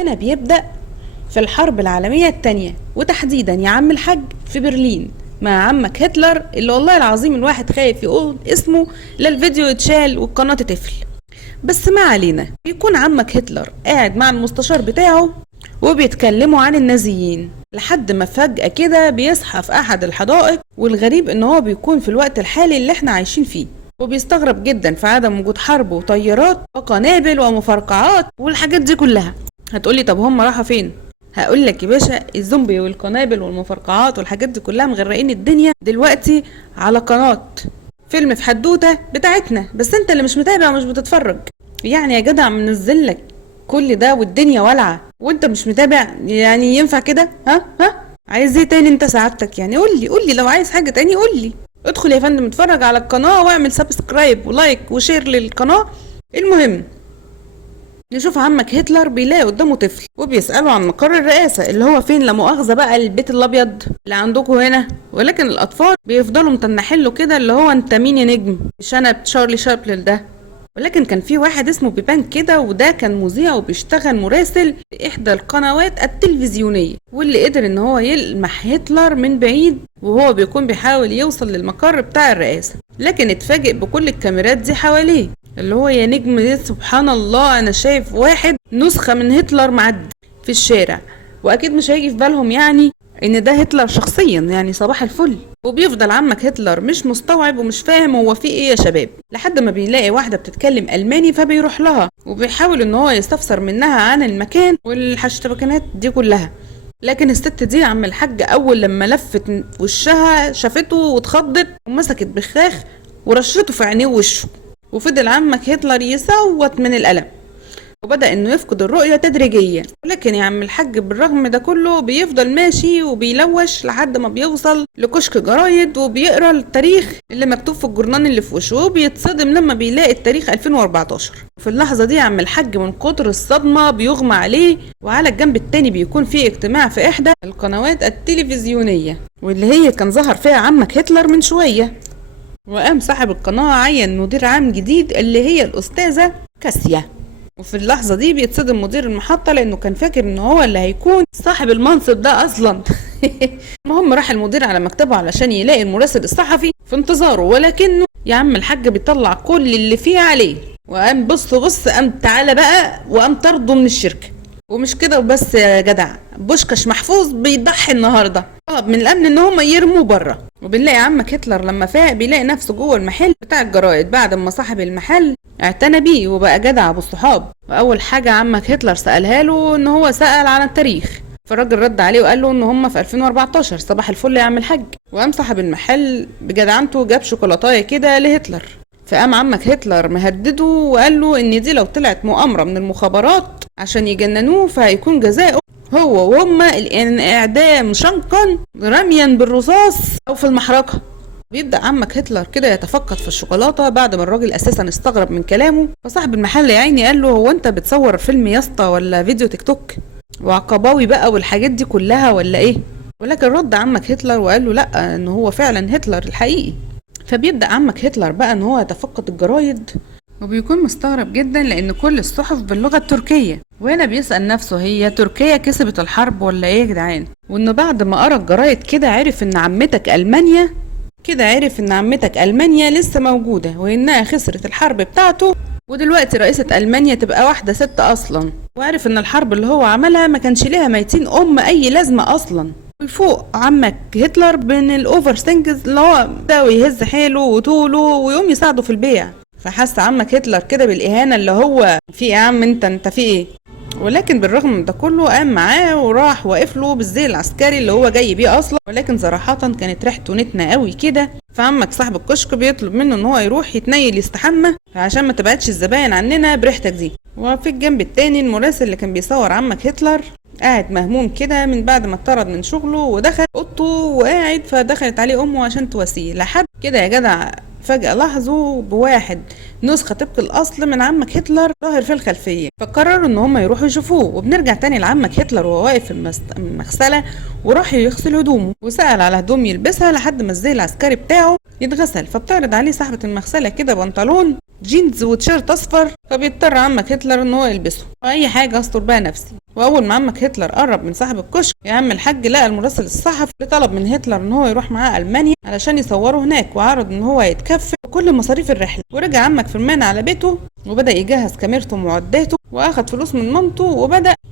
هنا بيبدأ في الحرب العالمية التانية، وتحديدا يا عم الحاج في برلين مع عمك هتلر، اللي والله العظيم الواحد خايف يقول اسمه لا الفيديو يتشال والقناة تتقفل. بس ما علينا. بيكون عمك هتلر قاعد مع المستشار بتاعه وبيتكلموا عن النازيين، لحد ما فجأة كده بيصحى في أحد الحدائق، والغريب إن هو بيكون في الوقت الحالي اللي احنا عايشين فيه، وبيستغرب جدا في عدم وجود حرب وطيارات وقنابل ومفرقعات والحاجات دي كلها. هتقولي طب هم راحوا فين؟ هقولك يا باشا، الزومبي والقنابل والمفرقعات والحاجات دي كلها مغرقين الدنيا دلوقتي على قناة فيلم في حدوتة بتاعتنا، بس انت اللي مش متابع ومش بتتفرج. يعني يا جدع منزلك كل ده والدنيا والعة وانت مش متابع؟ يعني ينفع كده؟ ها عايز ايه تاني انت سعادتك؟ يعني قولي لو عايز حاجة تاني قولي. ادخل يا فندم اتفرج على القناة واعمل سبسكرايب ولايك وشير للقناة. المهم نشوف عمك هتلر بيلاقي قدامه طفل وبيسأله عن مقر الرئاسة اللي هو فين، لا مؤاخذة بقى البيت الابيض اللي عندكم هنا. ولكن الاطفال بيفضلوا متنحين له كده، اللي هو انت مين يا نجم؟ مش انا تشارلي شابلن ده. ولكن كان في واحد اسمه بيبان كده، وده كان مذيع وبيشتغل مراسل في احدى القنوات التلفزيونية، واللي قدر ان هو يلمح هتلر من بعيد وهو بيكون بيحاول يوصل للمقر بتاع الرئاسة. لكن اتفاجئ بكل الكاميرات دي حواليه، اللي هو يا نجم دي سبحان الله انا شايف واحد نسخة من هتلر معدي في الشارع، واكيد مش هيجي في بالهم يعني ان ده هتلر شخصيا، يعني صباح الفل. وبيفضل عمك هتلر مش مستوعب ومش فاهم هو في ايه يا شباب، لحد ما بيلاقي واحدة بتتكلم الماني فبيروح لها وبيحاول ان هو يستفسر منها عن المكان والحشتبكانات دي كلها. لكن الست دي عم الحاج اول لما لفت وشها شافته واتخضت ومسكت بخاخ ورشته في عينيه ووشه، وفضل عمك هتلر يصوت من الألم وبدأ انه يفقد الرؤية تدريجيا. ولكن يا عم الحاج بالرغم ده كله بيفضل ماشي وبيلوش لحد ما بيوصل لكشك جرايد وبيقرا التاريخ اللي مكتوب في الجرنان اللي في وشه، وبيتصدم لما بيلاقي التاريخ 2014. في اللحظة دي عم الحاج من كتر الصدمة بيغمى عليه، وعلى الجنب التاني بيكون فيه اجتماع في احدى القنوات التلفزيونية واللي هي كان ظهر فيها عمك هتلر من شوية. وقام صاحب القناة عين مدير عام جديد اللي هي الأستاذة كاسيا، وفي اللحظة دي بيتصدم مدير المحطة لأنه كان فاكر إن هو اللي هيكون صاحب المنصب ده أصلا. المهم راح المدير على مكتبه علشان يلاقي المراسل الصحفي في انتظاره، ولكنه يا عم الحاج بيطلع كل اللي فيه عليه، وقام بص قام تعالى بقى وقام طرده من الشركة. ومش كده وبس يا جدع، بوشكاش محفوظ بيضحي النهارده، طلب من الامن ان هم يرموه بره. وبنلاقي عمك هتلر لما فاق بيلاقي نفسه جوه المحل بتاع الجرايد بعد ما صاحب المحل اعتنى بيه وبقى جدع ابو الصحاب. واول حاجه عمك هتلر سالها له ان هو سال عن التاريخ، فالراجل رد عليه وقال له ان هم في 2014. صباح الفل يا عم الحاج. وقام صاحب المحل بجدعنته جاب شوكولاتايه كده لهتلر، فقام عمك هتلر مهدده وقال له ان دي لو طلعت مؤامره من المخابرات عشان يجننوه فهيكون جزاؤه هو وهما الاعدام شنقا رميا بالرصاص او في المحرقه. بيبدا عمك هتلر كده يتفقد في الشوكولاته بعد ما الراجل اساسا استغرب من كلامه. فصاحب المحل يا عيني قال له هو انت بتصور فيلم يا اسطى ولا فيديو تيك توك وعقباوي بقى والحاجات دي كلها ولا ايه؟ ولكن رد عمك هتلر وقال له لا، ان هو فعلا هتلر الحقيقي. فبيبدا عمك هتلر بقى ان هو يتفقد الجرايد وبيكون مستغرب جدا لان كل الصحف باللغه التركيه، وهنا بيسال نفسه هي تركيا كسبت الحرب ولا ايه يا جدعان؟ وانه بعد ما قرا الجرايد كده عرف ان عمتك المانيا لسه موجوده وانها خسرت الحرب بتاعته، ودلوقتي رئيسة ألمانيا تبقى واحدة ست أصلا، وعرف إن الحرب اللي هو عملها ما كانش ليها ميتين أي لازمة أصلا. ويفوق عمك هتلر بين الأوفر ثينكس اللي هو ده ويهز حيله وطوله ويقوم يساعده في البيع. فحس عمك هتلر كده بالإهانة اللي هو في إيه يا عم انت في إيه؟ ولكن بالرغم من ده كله قام معاه وراح واقف له بالزي العسكري اللي هو جاي بيه اصلا، ولكن صراحه كانت ريحته نتنه قوي كده. فعمك صاحب الكشك بيطلب منه ان هو يروح يتنيل يستحمى عشان ما تبعدش الزباين عننا بريحتك دي. وفي الجنب التاني المراسل اللي كان بيصور عمك هتلر قاعد مهموم كده من بعد ما اتطرد من شغله ودخل اوضته وقاعد، فدخلت عليه امه عشان تواسيه لحد كده يا جدع. فجأة لاحظوا بواحد نسخة طبق الأصل من عمك هتلر ظاهر في الخلفية، فقرروا إن هم يروحوا يشوفوه. وبنرجع تاني لعمك هتلر وهو واقف في المغسلة وراح يغسل هدومه وسأل على هدوم يلبسها لحد ما الزي العسكري بتاعه يتغسل. فبتعرض عليه صاحبة المغسلة كده بنطلون جينز وتيشيرت اصفر، فبيضطر عمك هتلر ان هو يلبسه واي حاجه استر بيها نفسي. واول ما عمك هتلر قرب من صاحب الكشك يا عم الحاج لقى المراسل الصحفي اللي طلب من هتلر ان هو يروح معاه المانيا علشان يصوروا هناك، وعرض ان هو يتكفل بكل مصاريف الرحله. ورجع عمك فرمان على بيته وبدا يجهز كاميرته ومعداته، واخد فلوس من مامته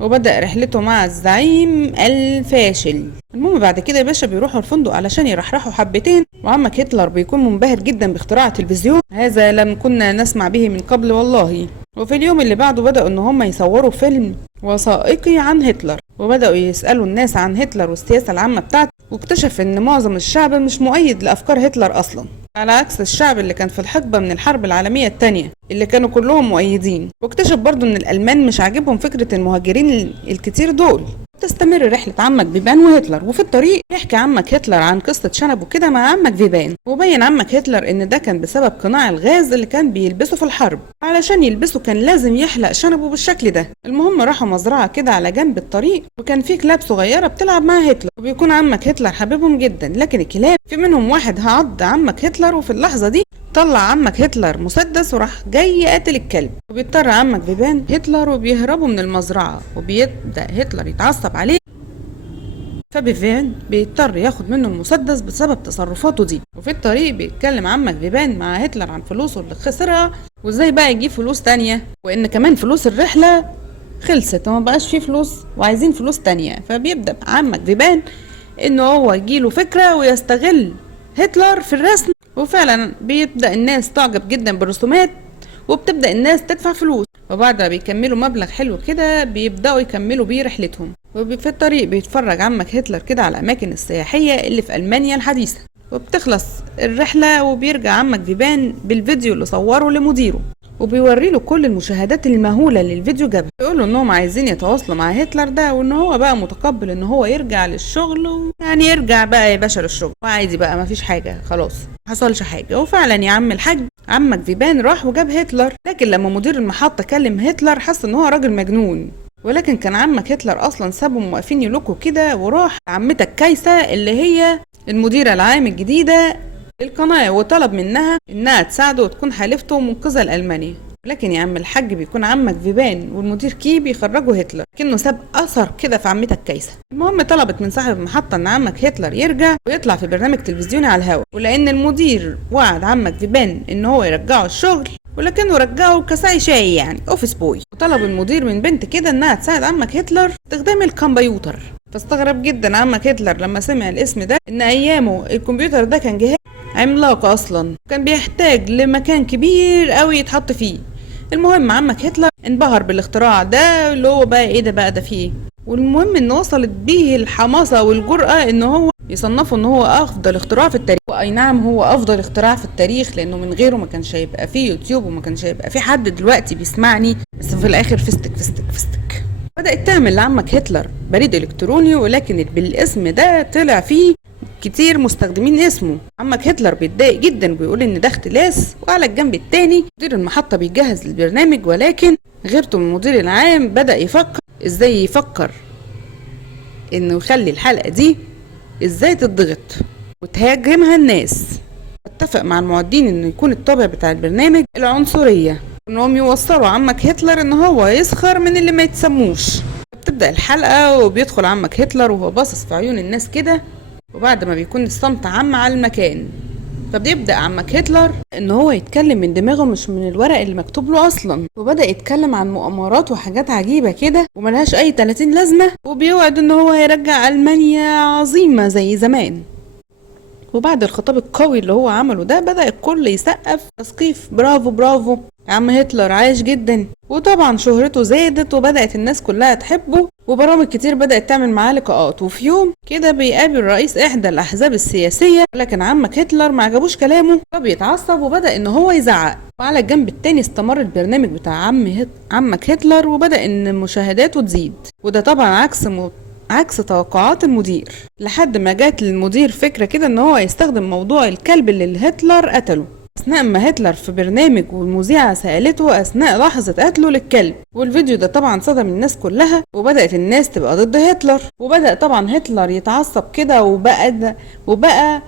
وبدا رحلته مع الزعيم الفاشل. المهم بعد كده يا باشا بيروحوا الفندق علشان يرحرحوا حبتين، وعمك هتلر بيكون منبهر جدا باختراع التلفزيون، هذا لم كنا نسمع به من قبل والله. وفي اليوم اللي بعده بدأوا ان هم يصوروا فيلم وثائقي عن هتلر، وبدأوا يسألوا الناس عن هتلر والسياسة العامة بتاعته، واكتشف ان معظم الشعب مش مؤيد لأفكار هتلر اصلا، على عكس الشعب اللي كان في الحقبة من الحرب العالمية الثانية اللي كانوا كلهم مؤيدين. واكتشف برضو ان الألمان مش عاجبهم فكرة المهاجرين الكتير دول. تستمر رحلة عمك فيبان وهتلر، وفي الطريق يحكي عمك هتلر عن قصة شنبه كده مع عمك فيبان، وبين عمك هتلر ان ده كان بسبب قناع الغاز اللي كان بيلبسه في الحرب، علشان يلبسه كان لازم يحلق شنبه بالشكل ده. المهم راحوا مزرعة كده على جنب الطريق، وكان في كلاب صغيرة بتلعب مع هتلر، وبيكون عمك هتلر حبيبهم جدا، لكن الكلاب في منهم واحد هعض عمك هتلر، وفي اللحظة دي طلع عمك هتلر مسدس وراح جاي قاتل الكلب، وبيضطر عمك فيبان هتلر وبيهربوا من المزرعة، وبيبدأ هتلر يتعصب عليه، فبيفان بيضطر ياخد منه المسدس بسبب تصرفاته دي. وفي الطريق بيتكلم عمك فيبان مع هتلر عن فلوسه اللي خسرها وازاي بقى يجيب فلوس تانية، وان كمان فلوس الرحلة خلصت وما بقاش فيه فلوس وعايزين فلوس تانية. فبيبدأ عمك فيبان انه هو يجيله فكرة ويستغل هتلر في الرسم، وفعلا بيبدأ الناس تعجب جدا بالرسومات وبتبدأ الناس تدفع فلوس، وبعد ما بيكملوا مبلغ حلو كده بيبدأوا يكملوا بيه رحلتهم. وفي الطريق بيتفرج عمك هتلر كده على الأماكن السياحية اللي في ألمانيا الحديثة، وبتخلص الرحلة وبيرجع عمك فيبان بالفيديو اللي صوره لمديره، وبيوري له كل المشاهدات المهولة اللي الفيديو جابها. بيقول له انهم عايزين يتواصلوا مع هتلر ده، وان هو بقى متقبل ان هو يرجع للشغل، يعني يرجع بقى يا باشا للشغل وعادي بقى مفيش حاجة خلاص محصلش حاجة. وفعلا يا عم الحاج عمك فيبان راح وجاب هتلر، لكن لما مدير المحطة كلم هتلر حس ان هو راجل مجنون، ولكن كان عمك هتلر اصلا سابهم واقفين يلوكوا كده، وراح عمتك كايسة اللي هي المديرة العام الجديدة للقناة وطلب منها انها تساعده وتكون حليفته ومنقذة لألمانيا. لكن يا عم الحاج بيكون عمك فيبان والمدير كي بيخرجوا هتلر، كأنه ساب اثر كده في عمتك كايسة. المهم طلبت من صاحب المحطة ان عمك هتلر يرجع ويطلع في برنامج تلفزيوني على الهواء، ولان المدير وعد عمك فيبان ان هو يرجعه الشغل، ولكنه رجعه كساعي شاي يعني اوفيس بوي. وطلب المدير من بنت كده انها تساعد عمك هتلر استخدام الكمبيوتر. فاستغرب جدا عمك هتلر لما سمع الاسم ده، ان ايامه الكمبيوتر ده كان جهاز عملاق اصلا، كان بيحتاج لمكان كبير قوي يتحط فيه. المهم عمك هتلر انبهر بالاختراع ده اللي هو بقى ايه ده فيه، والمهم ان وصلت بيه الحماسة والجرأة ان هو يصنفوا ان هو افضل اختراع في التاريخ. واي نعم هو افضل اختراع في التاريخ، لانه من غيره ما كانش هيبقى فيه يوتيوب وما كانش هيبقى فيه حد دلوقتي بيسمعني، بس في الاخر فستك. بدأت تعمل لعمك هتلر بريد الكتروني، ولكن بالاسم ده طلع فيه كتير مستخدمين اسمه. عمك هتلر بيتضايق جدا وبيقول ان ده اختلاس، وعلى الجنب التاني مدير المحطة بيجهز للبرنامج، ولكن غيرته من المدير العام بدأ يفكر ازاي يفكر انه يخلي الحلقة دي ازاي تضغط وتهاجمها الناس. اتفق مع المعدين انه يكون الطابع بتاع البرنامج العنصرية، انهم يوصلوا عمك هتلر ان هو يسخر من اللي ما يتسموش. بتبدأ الحلقة وبيدخل عمك هتلر وهو باصص في عيون الناس كده، وبعد ما بيكون الصمت عام على المكان فبيبدأ عمك هتلر ان هو يتكلم من دماغه مش من الورق اللي مكتوب له اصلا، وبدأ يتكلم عن مؤامرات وحاجات عجيبة كده وملهاش اي 30 لازمة، وبيوعد ان هو هيرجع ألمانيا عظيمة زي زمان. وبعد الخطاب القوي اللي هو عمله ده بدأ الكل يسقف تسقيف برافو عم هتلر عايش جدا. وطبعا شهرته زادت وبدأت الناس كلها تحبه، وبرامج كتير بدأت تعمل معاه لقاءات. وفي يوم كده بيقابل رئيس احدى الاحزاب السياسية، لكن عمك هتلر ما عجبوش كلامه فبيتعصب وبدأ ان هو يزعق. وعلى الجنب التاني استمر البرنامج بتاع عمك هتلر، وبدأ ان مشاهداته تزيد، وده طبعا عكس توقعات المدير، لحد ما جات للمدير فكرة كده ان هو يستخدم موضوع الكلب اللي هتلر قتله اثناء ما هتلر في برنامج، والمذيعة سألته اثناء لحظة قتله للكلب. والفيديو ده طبعا صدم الناس كلها، وبدأت الناس تبقى ضد هتلر، وبدأ طبعا هتلر يتعصب كده وبقى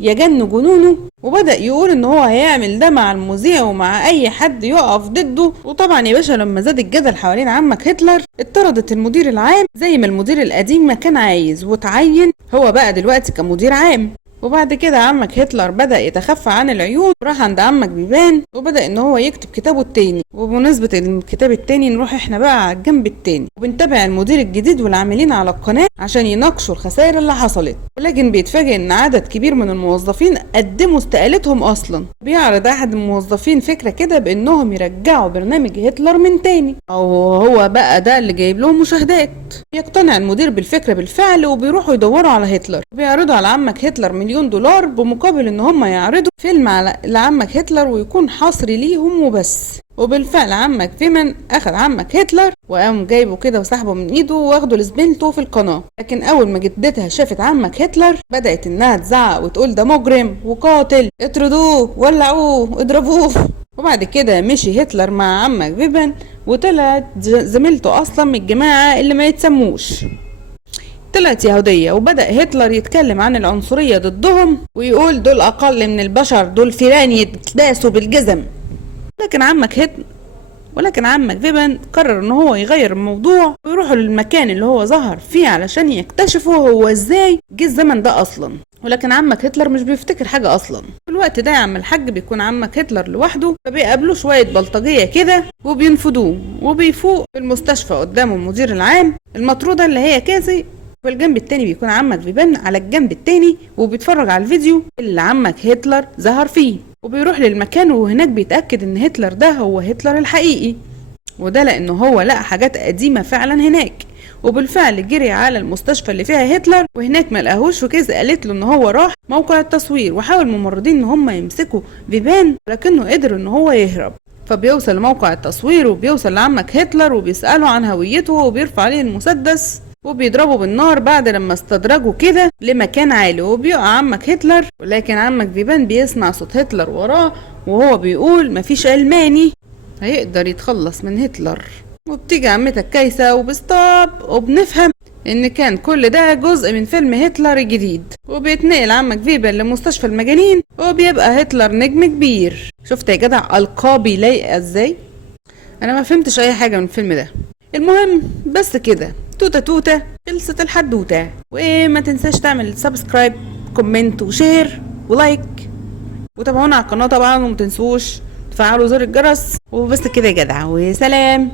يجن جنونه، وبدأ يقول ان هو هيعمل ده مع المذيع ومع اي حد يقف ضده. وطبعا يا باشا لما زاد الجدل حوالين عمك هتلر اتطردت المدير العام زي ما المدير القديم ما كان عايز، وتعين هو بقى دلوقتي كمدير عام. وبعد كده عمك هتلر بدأ يتخفى عن العيون، راح عند عمك بيبان وبدأ ان هو يكتب كتابه التاني. وبمناسبة الكتاب التاني نروح احنا بقى على الجنب التاني، وبنتابع المدير الجديد والعاملين على القناة عشان يناقشوا الخسائر اللي حصلت. ولكن بيتفاجئ ان عدد كبير من الموظفين قدموا استقالتهم اصلا. بيعرض احد الموظفين فكرة كده بانهم يرجعوا برنامج هتلر من تاني، او هو بقى ده اللي جايب لهم مشاهدات. يقتنع المدير بالفكرة بالفعل، وبيروحوا يدوروا على هتلر، وبيعرضوا على عمك هتلر $1,000,000 بمقابل ان هم يعرضوا فيلم لعمك هتلر ويكون حصري ليهم وبس. وبالفعل عمك فيمن اخذ عمك هتلر وقام جايبه كده وسحبه من ايده واخده لزميلته في القناه. لكن اول ما جدتها شافت عمك هتلر بدات انها تزعق وتقول ده مجرم وقاتل، اطردوه ولعوه اضربوه. وبعد كده مشي هتلر مع عمك فيبن، وطلعت زميلته اصلا من الجماعه اللي ما يتسموش، طلعت يهودية. وبدأ هتلر يتكلم عن العنصرية ضدهم ويقول دول أقل من البشر، دول فيران يتداسوا بالجزم. ولكن عمك فيبن قرر ان هو يغير الموضوع ويروحوا للمكان اللي هو ظهر فيه علشان يكتشفوا هو ازاي جه الزمن ده اصلا. ولكن عمك هتلر مش بيفتكر حاجة اصلا. في الوقت ده يا عم الحاج بيكون عمك هتلر لوحده، فبيقابلوه شوية بلطجية كده وبينفضوه، وبيفوق في المستشفى قدامه المدير العام المطرودة اللي هي كازي. في الجنب التاني بيكون عمك فيبن على الجنب التاني وبيتفرج على الفيديو اللي عمك هتلر ظهر فيه، وبيروح للمكان وهناك بيتأكد ان هتلر ده هو هتلر الحقيقي، وده لانه هو لقى حاجات قديمة فعلا هناك. وبالفعل جري على المستشفى اللي فيها هتلر، وهناك ما لقاهوش، وكيز قالت له ان هو راح موقع التصوير وحاول الممرضين ان هم يمسكوا فيبان، لكنه قدر ان هو يهرب. فبيوصل لموقع التصوير وبيوصل لعمك هتلر وبيسأله عن هويته وبيرفع عليه المسدس وبيضربوا بالنار بعد لما استدرجوا كده لمكان عالي. وبيقع عمك هتلر، ولكن عمك فيبان بيسمع صوت هتلر وراه وهو بيقول مفيش علماني هيقدر يتخلص من هتلر. وبتيجي عمتك كايسة وبستوب، وبنفهم ان كان كل ده جزء من فيلم هتلر الجديد. وبيتنقل عمك فيبان لمستشفى المجانين، وبيبقى هتلر نجم كبير. شفت يا جدع القابي لايقة ازاي؟ انا ما فهمتش اي حاجة من الفيلم ده. المهم بس كده، توتة توتة خلصت الحدوتة. وايه ما تنساش تعمل سبسكرايب كومنت وشير ولايك، وتابعونا على القناة طبعا، وما تنسوش تفعلوا زر الجرس. وبس كده يا جدع، وسلام.